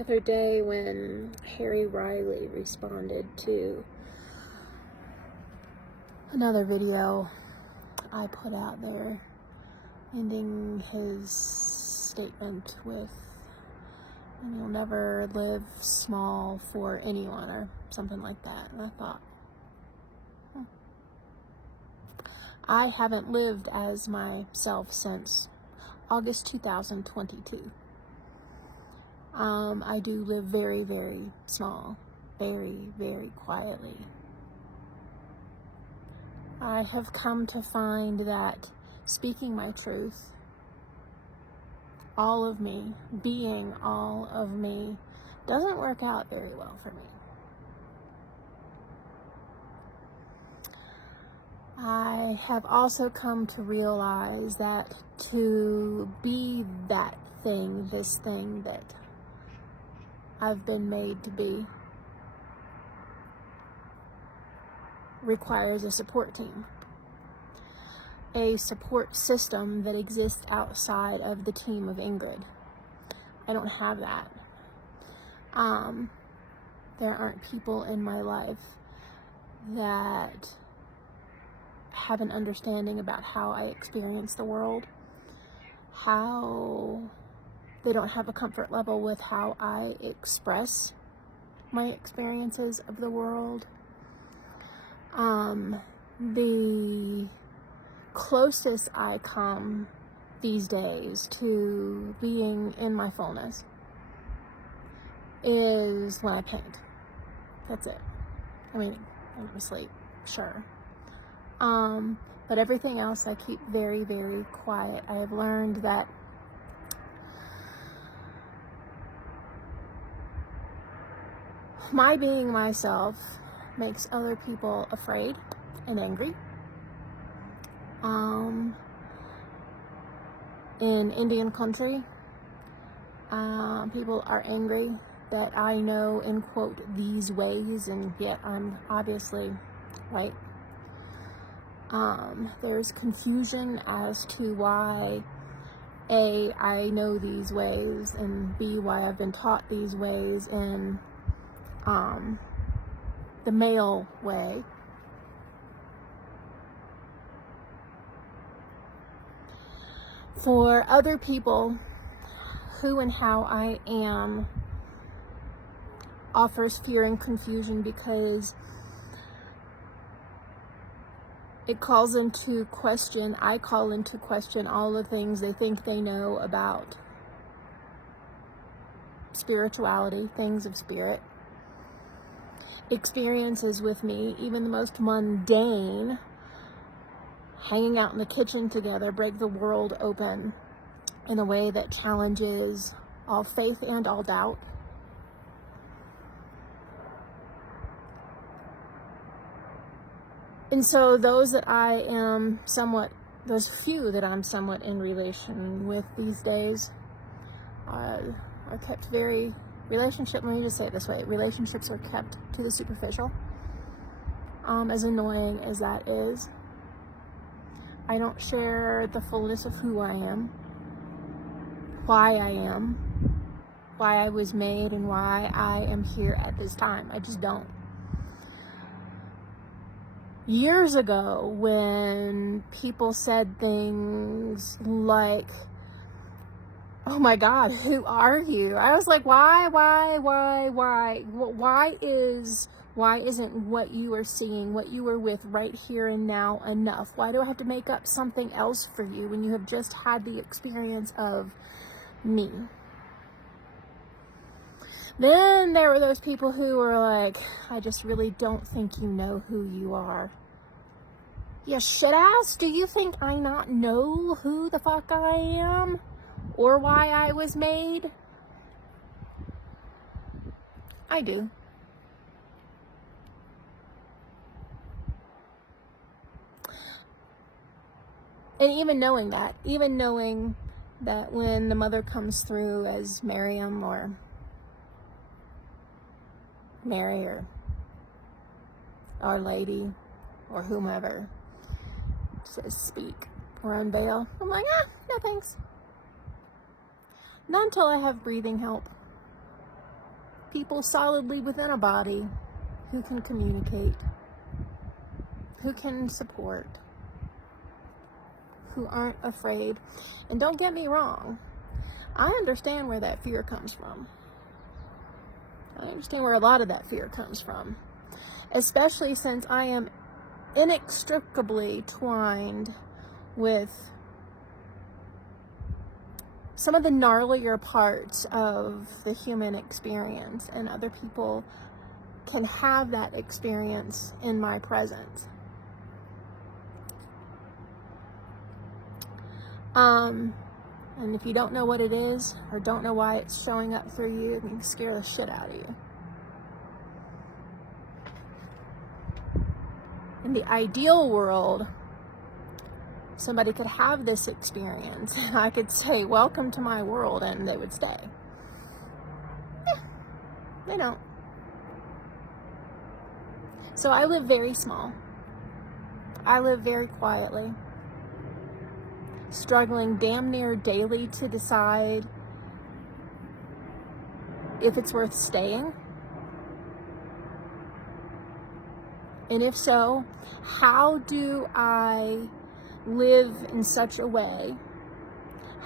the other day when Harry Riley responded to another video I put out there, ending his statement with, "And you'll never live small for anyone," or something like that. And I thought, I haven't lived as myself since August 2022. I do live very, very small, very, very quietly. I have come to find that speaking my truth, all of me, being all of me, doesn't work out very well for me. I have also come to realize that to be that thing, this thing that I've been made to be, requires a support team. A support system that exists outside of the team of Ingrid. I don't have that. There aren't people in my life that have an understanding about how I experience the world, how they don't have a comfort level with how I express my experiences of the world. The closest I come these days to being in my fullness is when I paint. That's it. I mean, I go to sleep, sure. But everything else I keep very, very quiet. I have learned that my being myself makes other people afraid and angry. In Indian country, people are angry that I know, in quote, these ways, and yet I'm obviously white. There's confusion as to why, A, I know these ways, and B, why I've been taught these ways in the male way. For other people, who and how I am offers fear and confusion because it calls into question, I call into question all the things they think they know about spirituality, things of spirit, experiences with me, even the most mundane, hanging out in the kitchen together, break the world open in a way that challenges all faith and all doubt. And so those few that I'm somewhat in relation with these days are kept very, let me just say it this way, relationships are kept to the superficial, as annoying as that is. I don't share the fullness of who I am, why I am, why I was made, and why I am here at this time. I just don't. Years ago, when people said things like, "Oh my God, who are you?" I was like, why isn't what you are seeing, what you are with right here and now enough? Why do I have to make up something else for you when you have just had the experience of me? Then there were those people who were like, "I just really don't think you know who you are." You shit ass, do you think I not know who the fuck I am? Or why I was made? I do. And even knowing that when the mother comes through as Miriam or Mary or Our Lady or whomever says speak or unveil, I'm like, no thanks. Not until I have breathing help. people solidly within a body who can communicate, who can support, who aren't afraid. And don't get me wrong, I understand where that fear comes from. I understand where a lot of that fear comes from, especially since I am inextricably twined with some of the gnarlier parts of the human experience, and other people can have that experience in my presence. And if you don't know what it is, or don't know why it's showing up through you, it can scare the shit out of you. In the ideal world, somebody could have this experience, and I could say, welcome to my world, and they would stay. They don't. So I live very small. I live very quietly, struggling damn near daily to decide if it's worth staying. And if so, how do I live in such a way?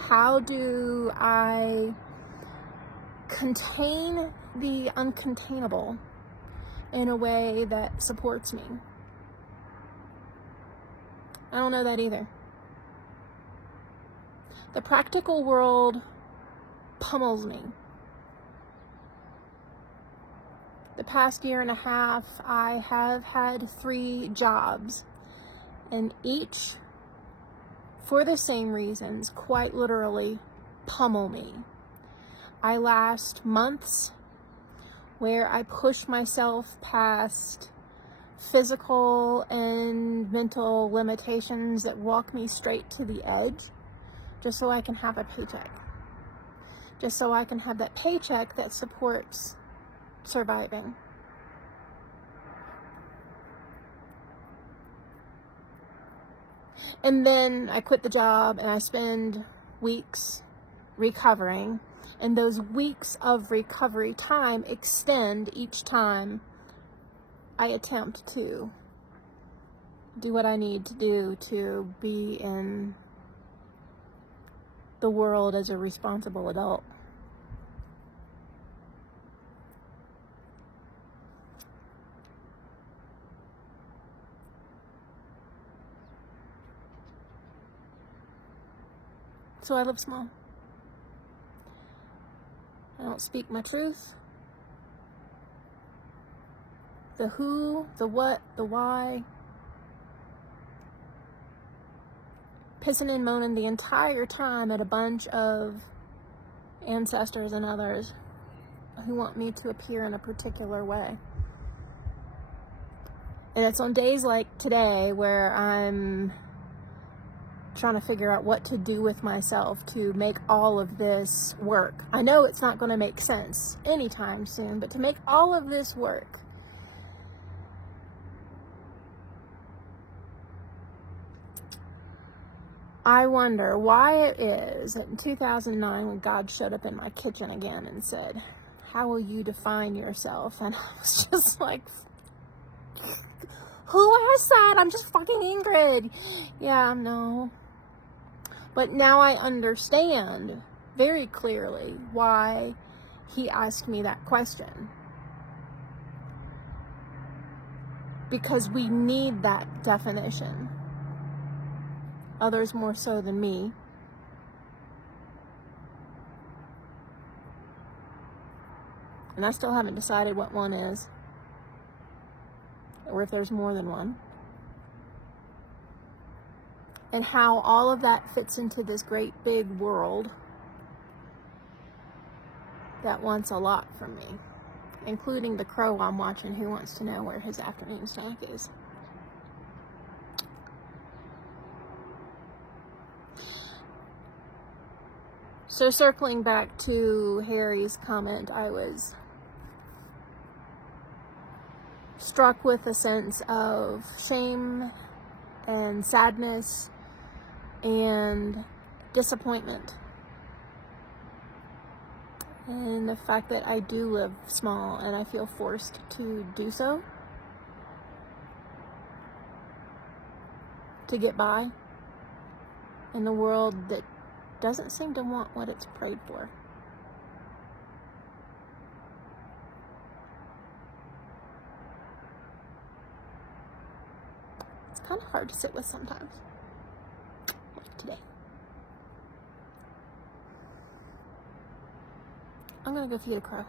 How do I contain the uncontainable in a way that supports me? I don't know that either. The practical world pummels me. The past year and a half, I have had 3 jobs, and each, for the same reasons, quite literally pummel me. I last months where I pushed myself past physical and mental limitations that walk me straight to the edge, just so I can have a paycheck. Just so I can have that paycheck that supports surviving. And then I quit the job and I spend weeks recovering, and those weeks of recovery time extend each time I attempt to do what I need to do to be in the world as a responsible adult. So I live small. I don't speak my truth. The who, the what, the why. Pissing and moaning the entire time at a bunch of ancestors and others who want me to appear in a particular way. And it's on days like today where I'm trying to figure out what to do with myself to make all of this work. I know it's not going to make sense anytime soon, but to make all of this work, I wonder why it is that in 2009, when God showed up in my kitchen again and said, "How will you define yourself?" And I was just like, who I said? I'm just fucking Ingrid. Yeah, no. But now I understand very clearly why he asked me that question. Because we need that definition. Others more so than me. And I still haven't decided what one is, or if there's more than one. And how all of that fits into this great big world that wants a lot from me, including the crow I'm watching who wants to know where his afternoon snack is. So circling back to Harry's comment, I was struck with a sense of shame and sadness and disappointment And the fact that I do live small and I feel forced to do so to get by in the world that doesn't seem to want what it's prayed for. It's kind of hard to sit with sometimes, like today. I'm gonna go feed a crow.